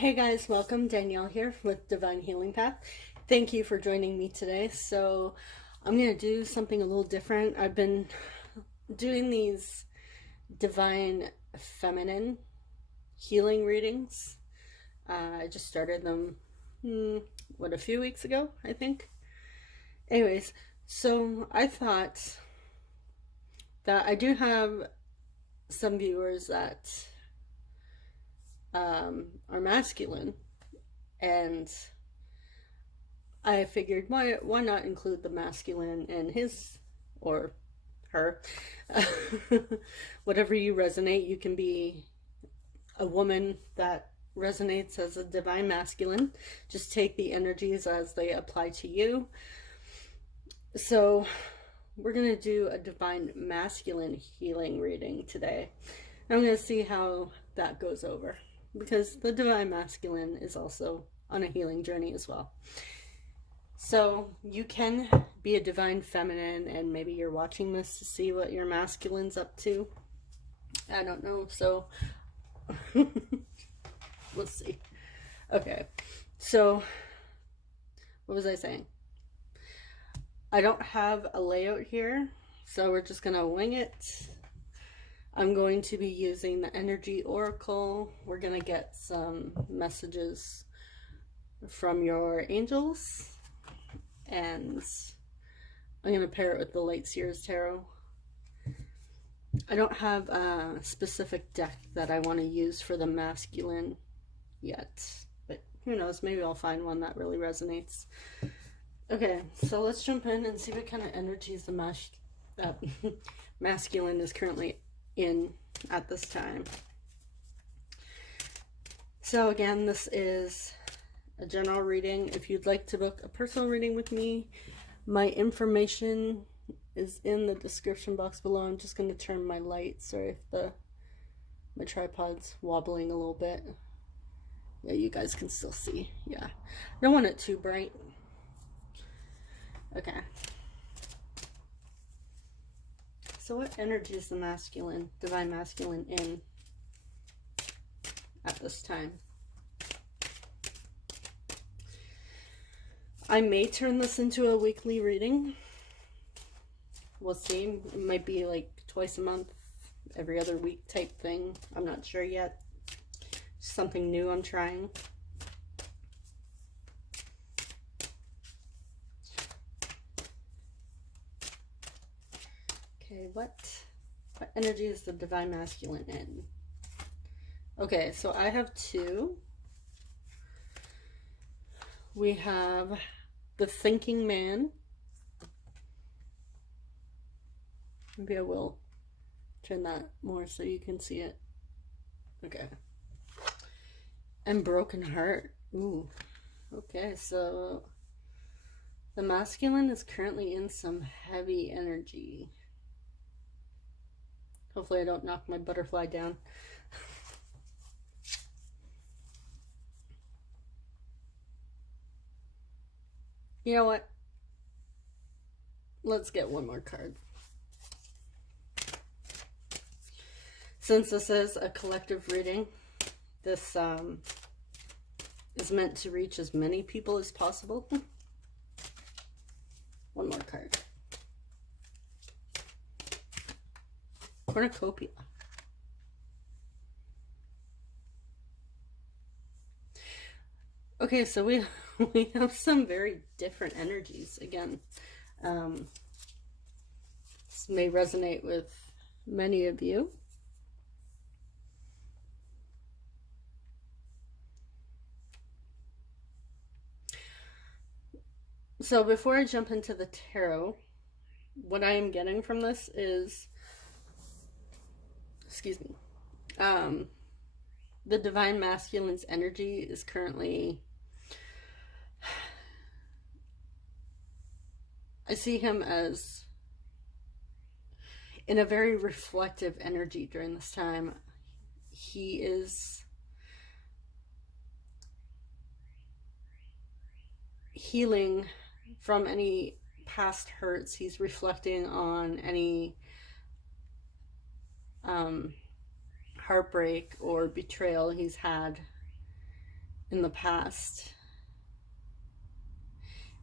Hey guys, welcome. Danielle here with Divine Healing Path. Thank you for joining me today. So, I'm going to do something a little different. I've been doing these divine feminine healing readings. I just started them, a few weeks ago, I think. Anyways, so I thought that I do have some viewers that are masculine, and I figured why not include the masculine in his or her. Whatever you resonate. You can be a woman that resonates as a divine masculine. Just take the energies as they apply to you. So we're going to do a divine masculine healing reading today. I'm going to see how that goes over, because the divine masculine is also on a healing journey as well. So you can be a divine feminine, and maybe you're watching this to see what your masculine's up to. I don't know, so we'll see. Okay, so what was I saying? I don't have a layout here, so we're just gonna wing it. I'm going to be using the energy oracle. We're gonna get some messages from your angels, and I'm gonna pair it with the Light Seers Tarot. I don't have a specific deck that I want to use for the masculine yet, but who knows, maybe I'll find one that really resonates. Okay, so let's jump in and see what kind of energies the masculine is currently in at this time. So again, this is a general reading. If you'd like to book a personal reading with me, my information is in the description box below. I'm just going to turn my light. Sorry if my tripod's wobbling a little bit. Yeah, you guys can still see. Yeah, I don't want it too bright. Okay. So what energy is the masculine, divine masculine, in at this time? I may turn this into a weekly reading. We'll see. It might be like twice a month, every other week type thing. I'm not sure yet. Something new I'm trying. Okay, what energy is the divine masculine in? Okay, so I have two. We have the thinking man. Maybe I will turn that more so you can see it. Okay. And broken heart. Ooh. Okay, so the masculine is currently in some heavy energy. Hopefully I don't knock my butterfly down. You know what? Let's get one more card. Since this is a collective reading, this is meant to reach as many people as possible. One more card. Cornucopia. Okay, so we have some very different energies again. This may resonate with many of you. So before I jump into the tarot, what I am getting from this is, excuse me, the divine masculine's energy is currently, I see him as in a very reflective energy during this time. He is healing from any past hurts. He's reflecting on any heartbreak or betrayal he's had in the past.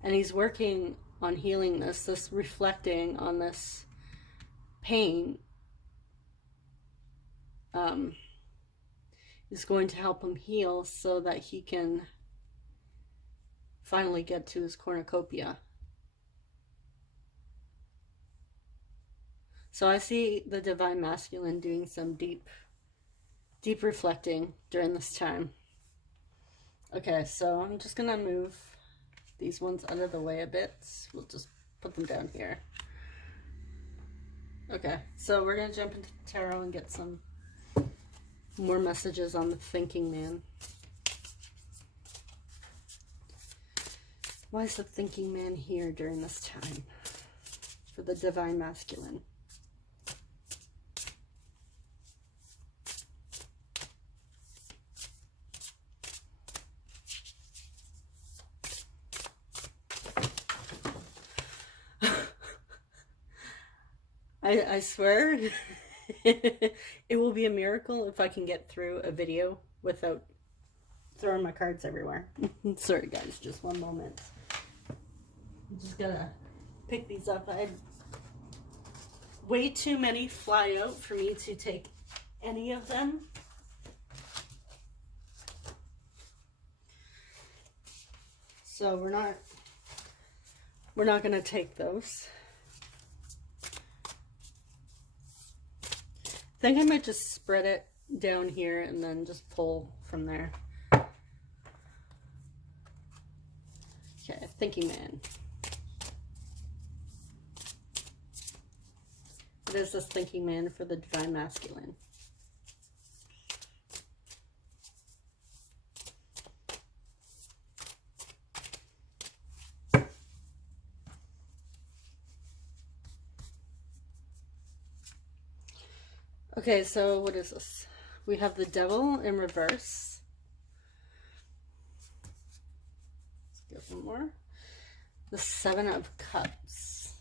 And he's working on healing this reflecting on this pain is going to help him heal so that he can finally get to his cornucopia. So I see the divine masculine doing some deep reflecting during this time. Okay, so I'm just gonna move these ones out of the way a bit. We'll just put them down here. Okay, so we're gonna jump into the tarot and get some more messages on the thinking man. Why is the thinking man here during this time for the divine masculine? I swear it will be a miracle if I can get through a video without throwing my cards everywhere. Sorry guys, just one moment. I'm just gonna pick these up. I had way too many fly out for me to take any of them. So we're not gonna take those. I think I might just spread it down here and then just pull from there. Okay, thinking man. What is this thinking man for the divine masculine? Okay, so what is this? We have the devil in reverse. Let's get one more. The 7 of Cups.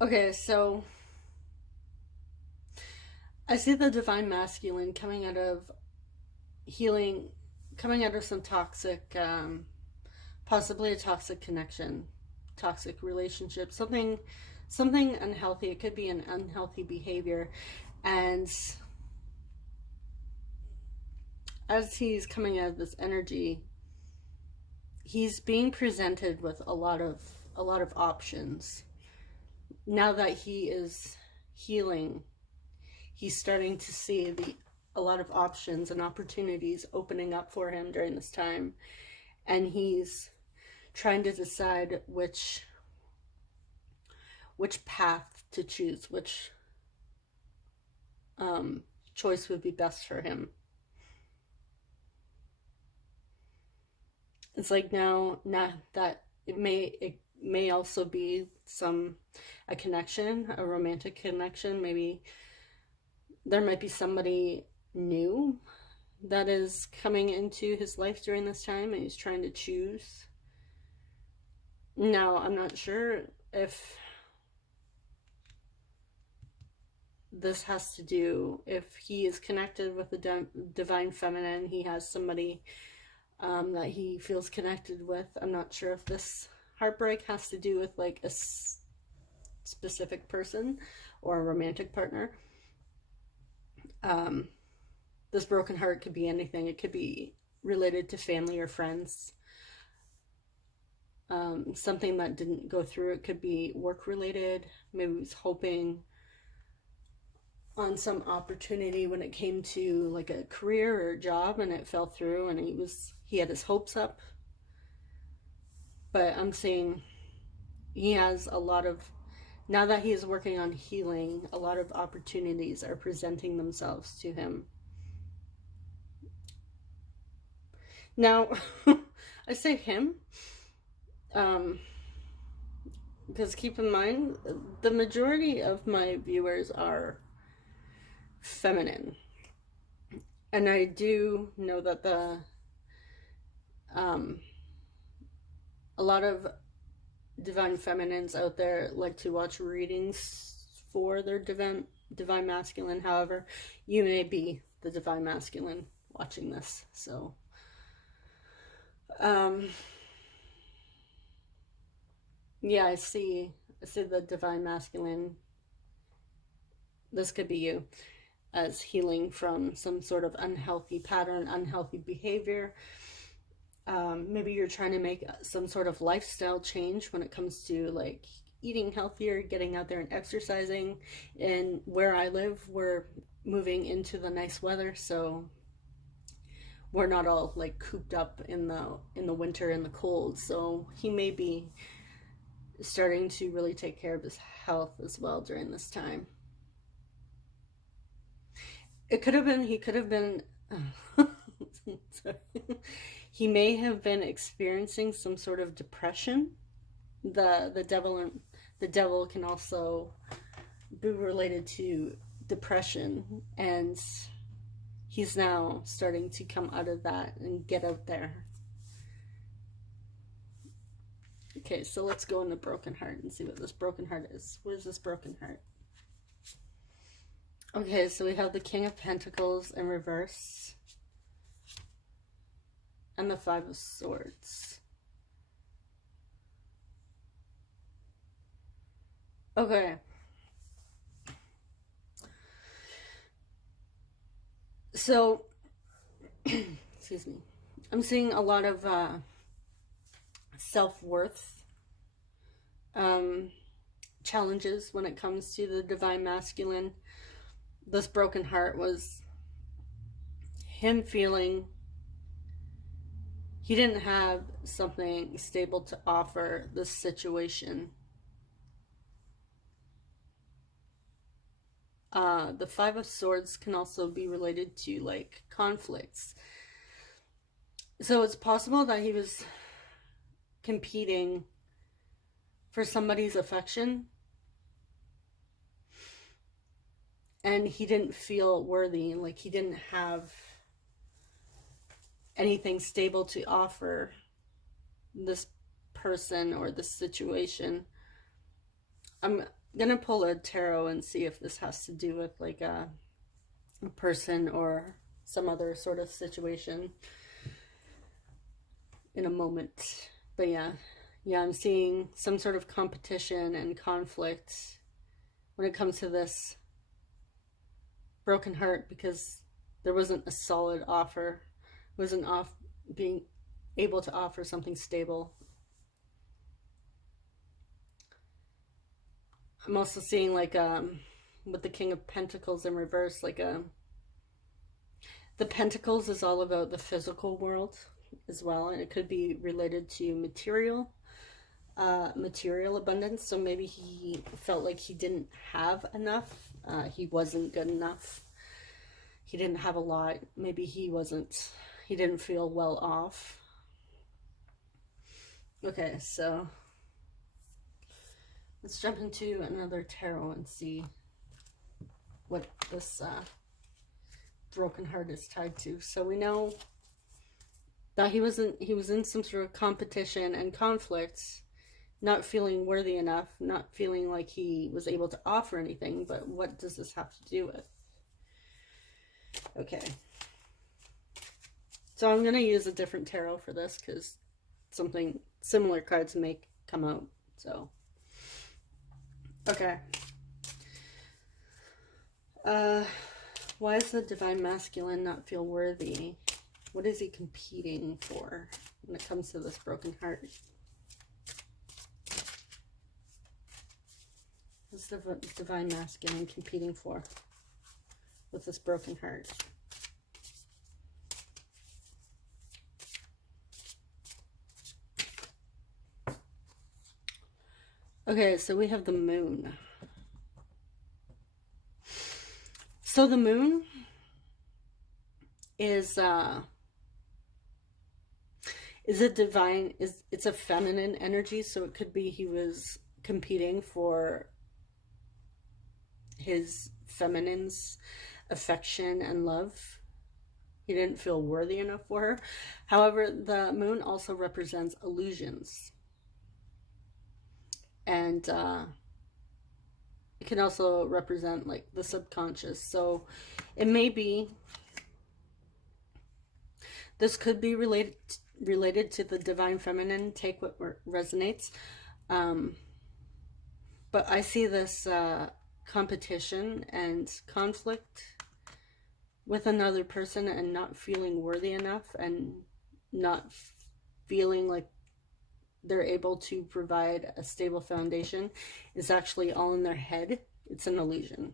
Okay, so I see the divine masculine coming out of healing, coming out of some toxic, possibly a toxic connection, toxic relationship, something unhealthy. It could be an unhealthy behavior. And as he's coming out of this energy, he's being presented with a lot of options. Now that he is healing, he's starting to see a lot of options and opportunities opening up for him during this time, and he's trying to decide which path to choose, which choice would be best for him. It's like now that it may also be a connection, a romantic connection. Maybe there might be somebody new that is coming into his life during this time, and he's trying to choose. Now, I'm not sure if this has to do, if he is connected with the divine feminine, he has somebody that he feels connected with. I'm not sure if this heartbreak has to do with like a specific person or a romantic partner. This broken heart could be anything. It could be related to family or friends. Something that didn't go through. It could be work related. Maybe he was hoping on some opportunity when it came to like a career or a job, and it fell through, and he had his hopes up. But I'm saying he has a lot of, now that he is working on healing, a lot of opportunities are presenting themselves to him. Now, I say him, because keep in mind, the majority of my viewers are feminine. And I do know that a lot of divine feminines out there like to watch readings for their divine masculine. However, you may be the divine masculine watching this. So yeah, I see the divine masculine. This could be you, as healing from some sort of unhealthy pattern, unhealthy behavior. Maybe you're trying to make some sort of lifestyle change when it comes to like eating healthier, getting out there and exercising. And where I live, we're moving into the nice weather, so we're not all like cooped up in the winter and the cold. So he may be starting to really take care of his health as well during this time. It could have been, he could have been, sorry. He may have been experiencing some sort of depression. The devil can also be related to depression, and he's now starting to come out of that and get out there. Okay, so let's go in the broken heart and see what this broken heart is. What is this broken heart? Okay, so we have the King of Pentacles in reverse and the Five of Swords. Okay. So, excuse me. I'm seeing a lot of self-worth challenges when it comes to the divine masculine. This broken heart was him feeling he didn't have something stable to offer this situation. The Five of Swords can also be related to like conflicts. So it's possible that he was competing for somebody's affection and he didn't feel worthy, like he didn't have anything stable to offer this person or this situation. I'm gonna pull a tarot and see if this has to do with like a person or some other sort of situation in a moment. But yeah, I'm seeing some sort of competition and conflict when it comes to this broken heart, because there wasn't a solid offer, wasn't being able to offer something stable. I'm also seeing like with the King of Pentacles in reverse, like the Pentacles is all about the physical world as well, and it could be related to material abundance. So maybe he felt like he didn't have enough, he wasn't good enough, he didn't have a lot, maybe he didn't feel well off. Okay, so let's jump into another tarot and see what this broken heart is tied to. So we know that he was in some sort of competition and conflict, not feeling worthy enough, not feeling like he was able to offer anything. But what does this have to do with? Okay. So I'm going to use a different tarot for this because something similar cards may come out. So, okay. Why does the divine masculine not feel worthy? What is he competing for when it comes to this broken heart? What's the divine masculine competing for with this broken heart? Okay, so we have the moon. So the moon is a divine, it's a feminine energy, so it could be he was competing for his feminine's affection and love. He didn't feel worthy enough for her. However, the moon also represents illusions. And it can also represent like the subconscious. So it may be, this could be related to the divine feminine. Take what resonates. But I see this competition and conflict with another person, and not feeling worthy enough, and not feeling like they're able to provide a stable foundation, is actually all in their head. It's an illusion.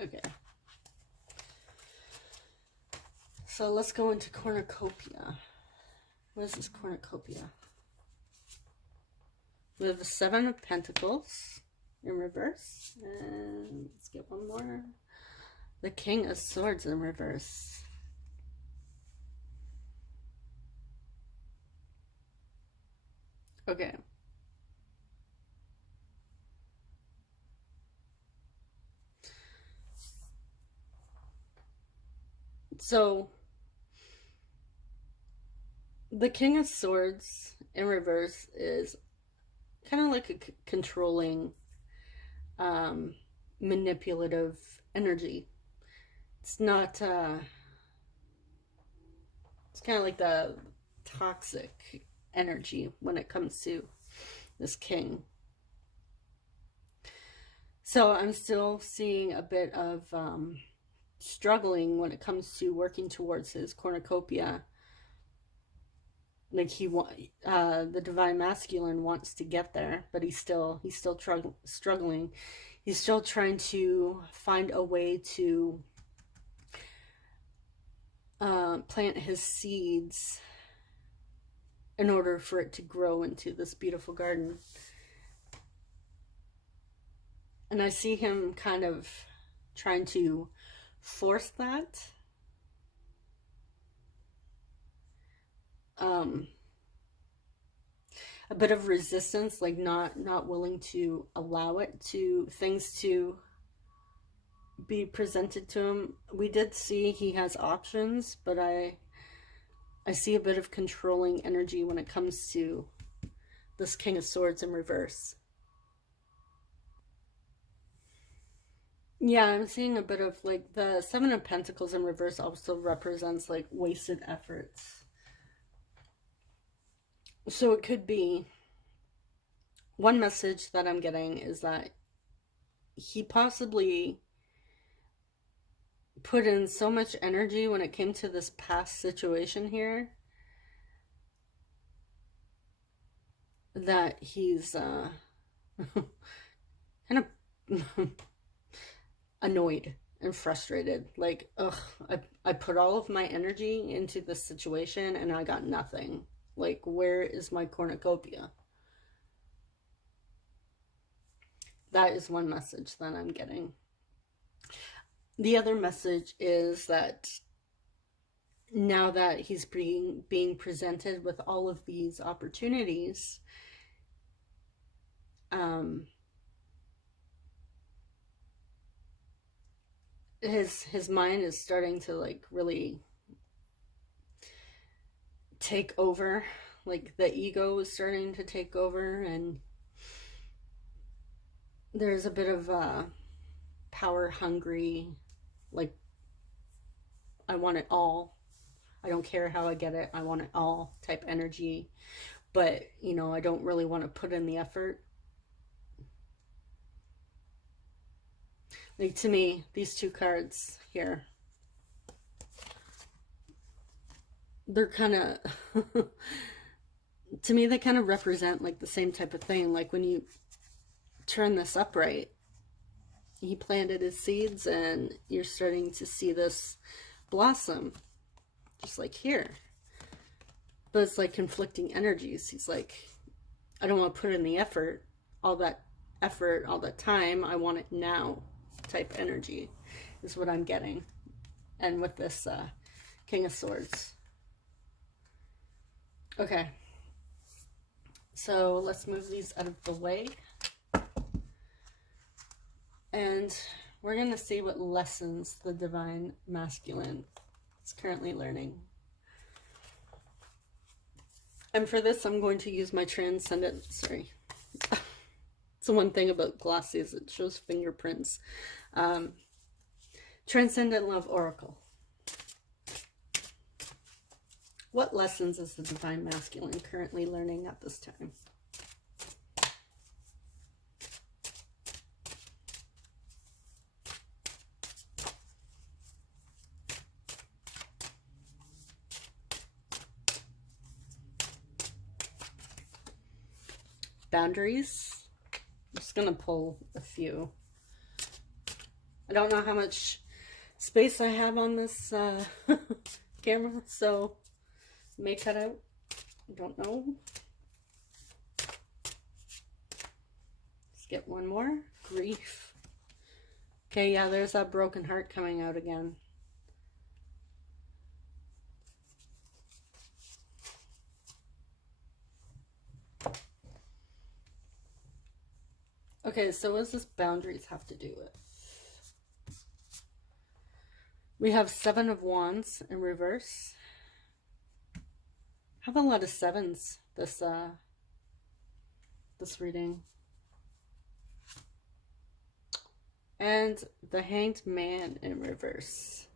Okay. So let's go into Cornucopia. What is this Cornucopia? We have the Seven of Pentacles in reverse. And let's get one more. The King of Swords in reverse. Okay. So, the King of Swords in reverse is kind of like a controlling, manipulative energy. It's not, it's kind of like the toxic energy when it comes to this king. So I'm still seeing a bit of struggling when it comes to working towards his cornucopia. Like the divine masculine wants to get there, but he's still struggling. He's still trying to find a way to plant his seeds in order for it to grow into this beautiful garden. And I see him kind of trying to force that. A bit of resistance, like not willing to allow things to be presented to him. We did see he has options, but I see a bit of controlling energy when it comes to this King of Swords in reverse. Yeah, I'm seeing a bit of like the Seven of Pentacles in reverse also represents like wasted efforts. So it could be, one message that I'm getting is that he possibly put in so much energy when it came to this past situation here that he's kind of annoyed and frustrated. Like, ugh, I put all of my energy into this situation and I got nothing. Like, where is my cornucopia? That is one message that I'm getting. The other message is that now that he's being presented with all of these opportunities, his mind is starting to like really take over. Like the ego is starting to take over, and there's a bit of power hungry, like, I want it all, I don't care how I get it, I want it all type energy. But you know, I don't really want to put in the effort. Like, to me, these two cards here, they're kind of to me, they kind of represent like the same type of thing. Like when you turn this upright, he planted his seeds and you're starting to see this blossom, just like here. But it's like conflicting energies. He's like, I don't want to put in the effort, all that time, I want it now type energy is what I'm getting. And with this King of Swords. Okay, so let's move these out of the way. And we're going to see what lessons the divine masculine is currently learning. And for this, I'm going to use my transcendent, sorry. It's the one thing about glossies, it shows fingerprints. Transcendent Love Oracle. What lessons is the Divine Masculine currently learning at this time? Boundaries. I'm just going to pull a few. I don't know how much space I have on this camera, so may cut out. I don't know. Let's get one more. Grief. Okay, yeah, there's that broken heart coming out again. Okay, so what does this boundaries have to do with? We have 7 of Wands in reverse. I have a lot of 7s this reading. And the Hanged Man in reverse.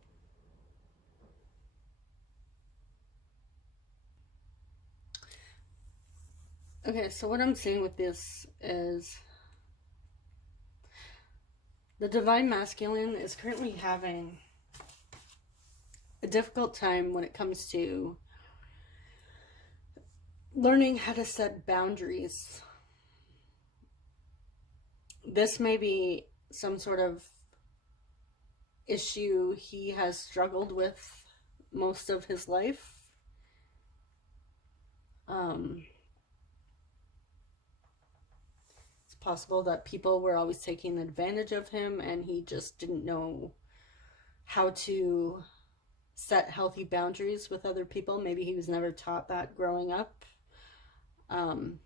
Okay, so what I'm seeing with this is the Divine Masculine is currently having a difficult time when it comes to learning how to set boundaries. This may be some sort of issue he has struggled with most of his life. It's possible that people were always taking advantage of him and he just didn't know how to set healthy boundaries with other people. Maybe he was never taught that growing up. I'm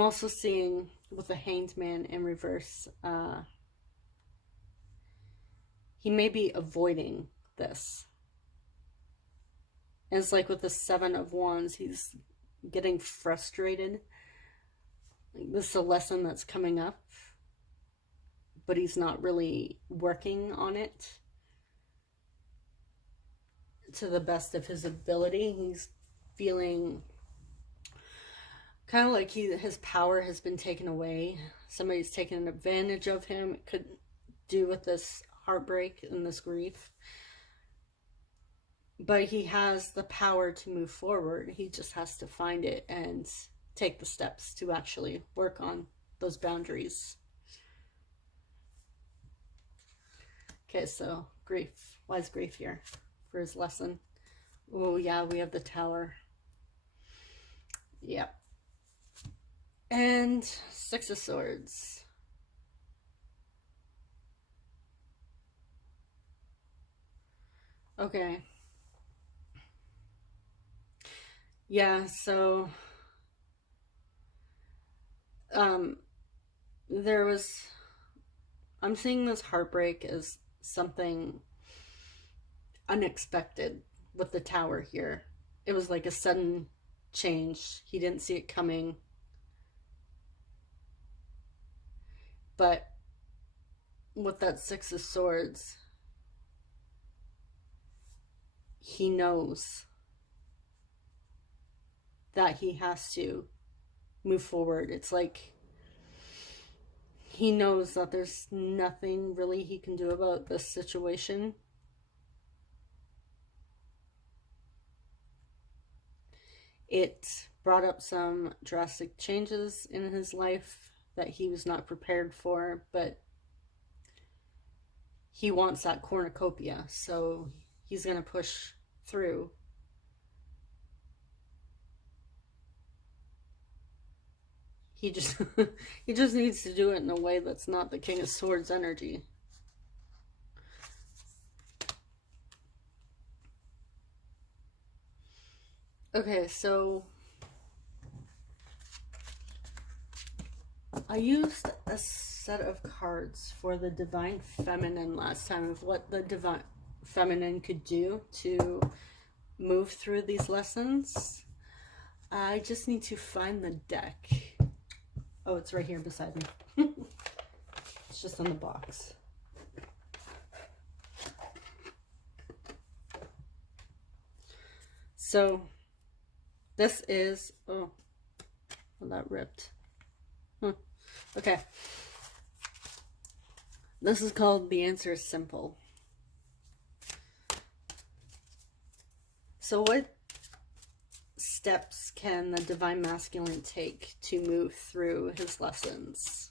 also seeing with the Hanged Man in reverse, he may be avoiding this. And it's like with the 7 of Wands, he's getting frustrated. This is a lesson that's coming up, but he's not really working on it to the best of his ability. He's feeling kind of like his power has been taken away. Somebody's taken advantage of him. It could do with this heartbreak and this grief. But he has the power to move forward. He just has to find it and take the steps to actually work on those boundaries. Okay, so grief. Why is grief here for his lesson? Oh, yeah, we have the Tower. Yep. And 6 of Swords. Okay. Yeah, so I'm seeing this heartbreak as something unexpected with the Tower here. It was like a sudden change. He didn't see it coming. But with that 6 of Swords, he knows that he has to move forward. It's like he knows that there's nothing really he can do about this situation. It brought up some drastic changes in his life that he was not prepared for, but he wants that cornucopia, so he's going to push through. He just he just needs to do it in a way that's not the King of Swords energy. Okay, so I used a set of cards for the Divine Feminine last time of what the Divine Feminine could do to move through these lessons. I just need to find the deck. Oh, it's right here beside me. It's just in the box. So this is, oh, well, that ripped. Okay. This is called The Answer is Simple. So what steps can the Divine Masculine take to move through his lessons?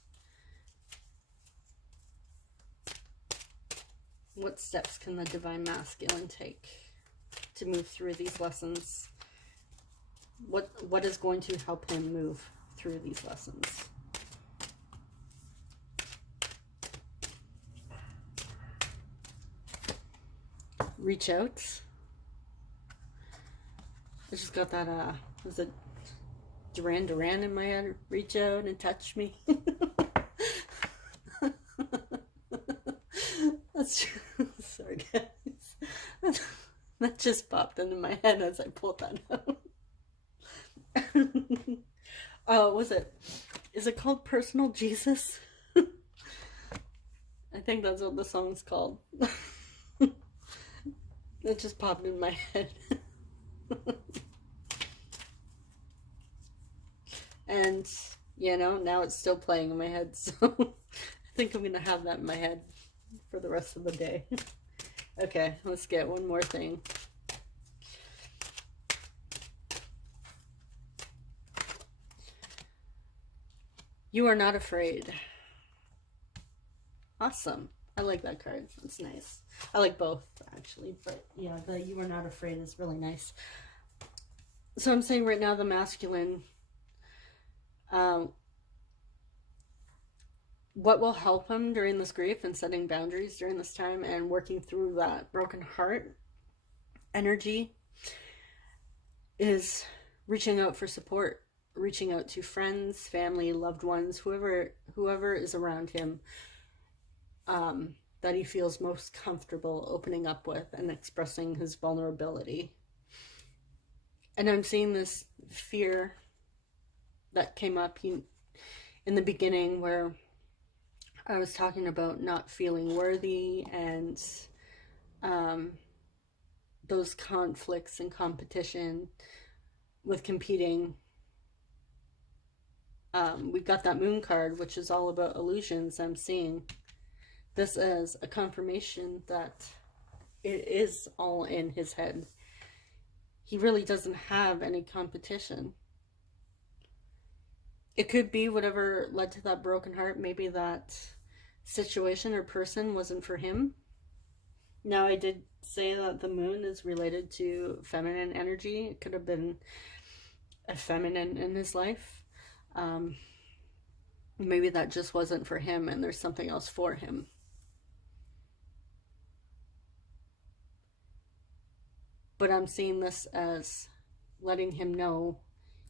What steps can the Divine Masculine take to move through these lessons? What is going to help him move through these lessons? Reach out. I just got that, was it Duran Duran in my head? Reach out and touch me. That's sorry guys. That just popped into my head as I pulled that out. Oh, was it? Is it called Personal Jesus? I think that's what the song's called. That just popped in my head. And, you know, now it's still playing in my head, so I think I'm going to have that in my head for the rest of the day. Okay, let's get one more thing. You are not afraid. Awesome. I like that card. It's nice. I like both, actually. But yeah, the You Are Not Afraid is really nice. So I'm saying right now the masculine, what will help him during this grief and setting boundaries during this time and working through that broken heart energy is reaching out for support, reaching out to friends, family, loved ones, whoever is around him, that he feels most comfortable opening up with and expressing his vulnerability. And I'm seeing this fear that came up in the beginning where I was talking about not feeling worthy and those conflicts and competition with competing. We've got that moon card, which is all about illusions. I'm seeing this as a confirmation that it is all in his head. He really doesn't have any competition. It could be whatever led to that broken heart. Maybe that situation or person wasn't for him. Now, I did say that the moon is related to feminine energy. It could have been a feminine in his life. Maybe that just wasn't for him and there's something else for him. But I'm seeing this as letting him know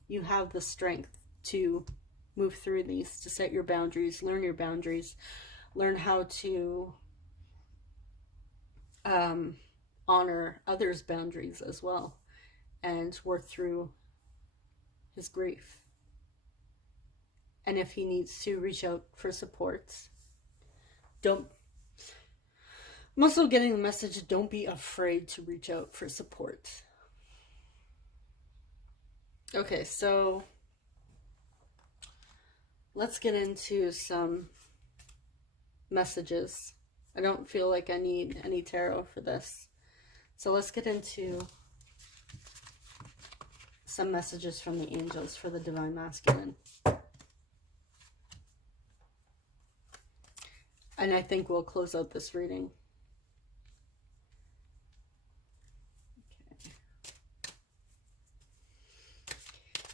you have the strength to move through these, to set your boundaries, learn your boundaries, learn how to honor others' boundaries as well, and work through his grief. And if he needs to reach out for support, I'm also getting the message, don't be afraid to reach out for support. Okay, so let's get into some messages. I don't feel like I need any tarot for this. So let's get into some messages from the angels for the Divine Masculine. And I think we'll close out this reading. Okay.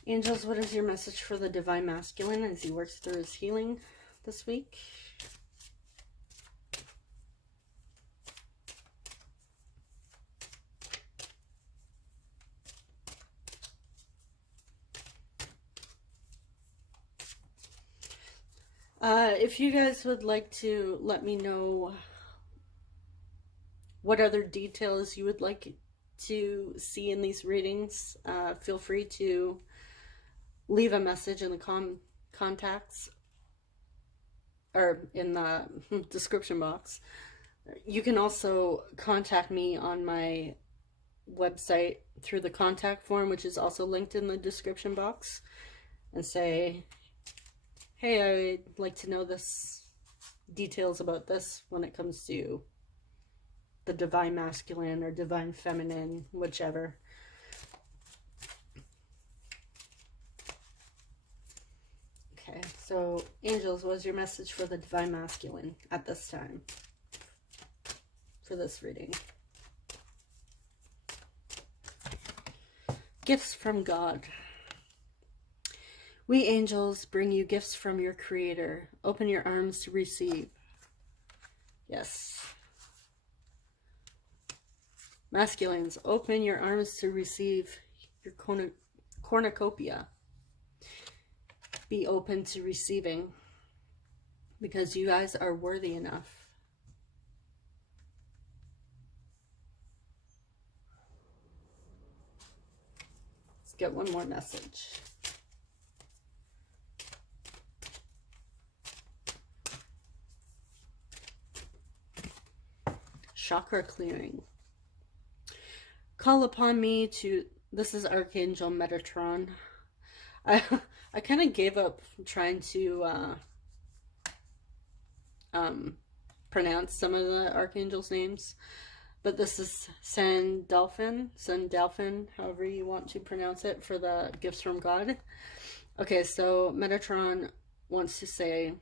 Angels, what is your message for the Divine Masculine as he works through his healing this week? If you guys would like to let me know what other details you would like to see in these readings, feel free to leave a message in the contacts or in the description box. You can also contact me on my website through the contact form, which is also linked in the description box, and say, hey, I'd like to know this details about this when it comes to the divine masculine or divine feminine, whichever. Okay, so angels, what is your message for the divine masculine at this time for this reading? Gifts from God. We angels bring you gifts from your Creator. Open your arms to receive. Yes. Masculines, open your arms to receive your cornucopia. Be open to receiving, because you guys are worthy enough. Let's get one more message. Chakra clearing. Call upon me to, this is Archangel Metatron. I kind of gave up trying to pronounce some of the archangels' names, but this is Sandalphon, however you want to pronounce it, for the gifts from God. Okay, so Metatron wants to say,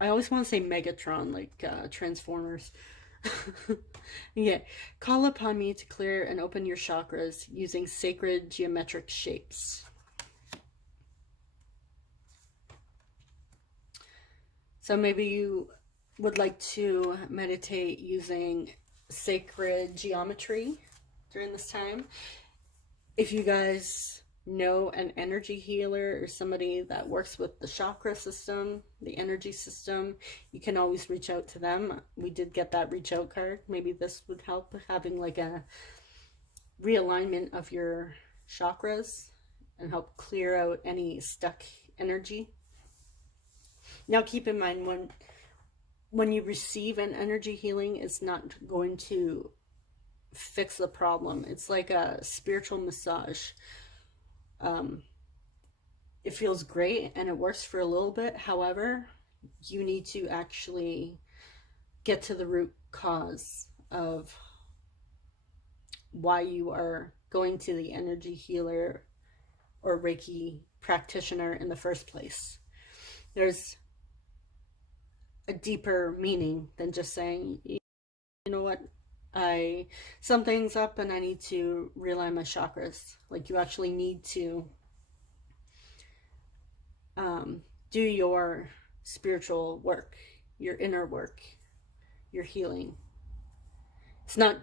I always want to say Megatron, like Transformers. Yeah, call upon me to clear and open your chakras using sacred geometric shapes. So maybe you would like to meditate using sacred geometry during this time. If you guys know an energy healer or somebody that works with the chakra system, the energy system, you can always reach out to them. We did get that reach out card. Maybe this would help, having like a realignment of your chakras and help clear out any stuck energy. Now keep in mind, when you receive an energy healing, it's not going to fix the problem. It's like a spiritual massage. It feels great and it works for a little bit. However, you need to actually get to the root cause of why you are going to the energy healer or Reiki practitioner in the first place. There's a deeper meaning than just saying, you know what, something's up and I need to realign my chakras. Like, you actually need to do your spiritual work, your inner work, your healing. It's not,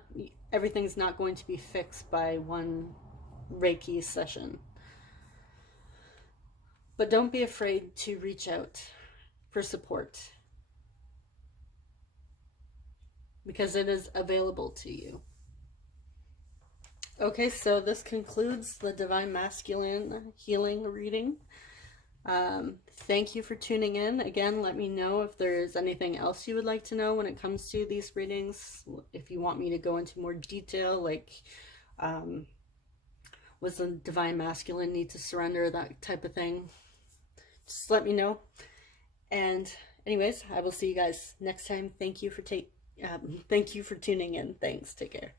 everything's not going to be fixed by one Reiki session. But don't be afraid to reach out for support, because it is available to you. Okay, so this concludes the Divine Masculine healing reading. Thank you for tuning in. Again, let me know if there's anything else you would like to know when it comes to these readings. If you want me to go into more detail, like was the Divine Masculine need to surrender, that type of thing, just let me know. And anyways, I will see you guys next time. Thank you for tuning in. Thanks. Take care.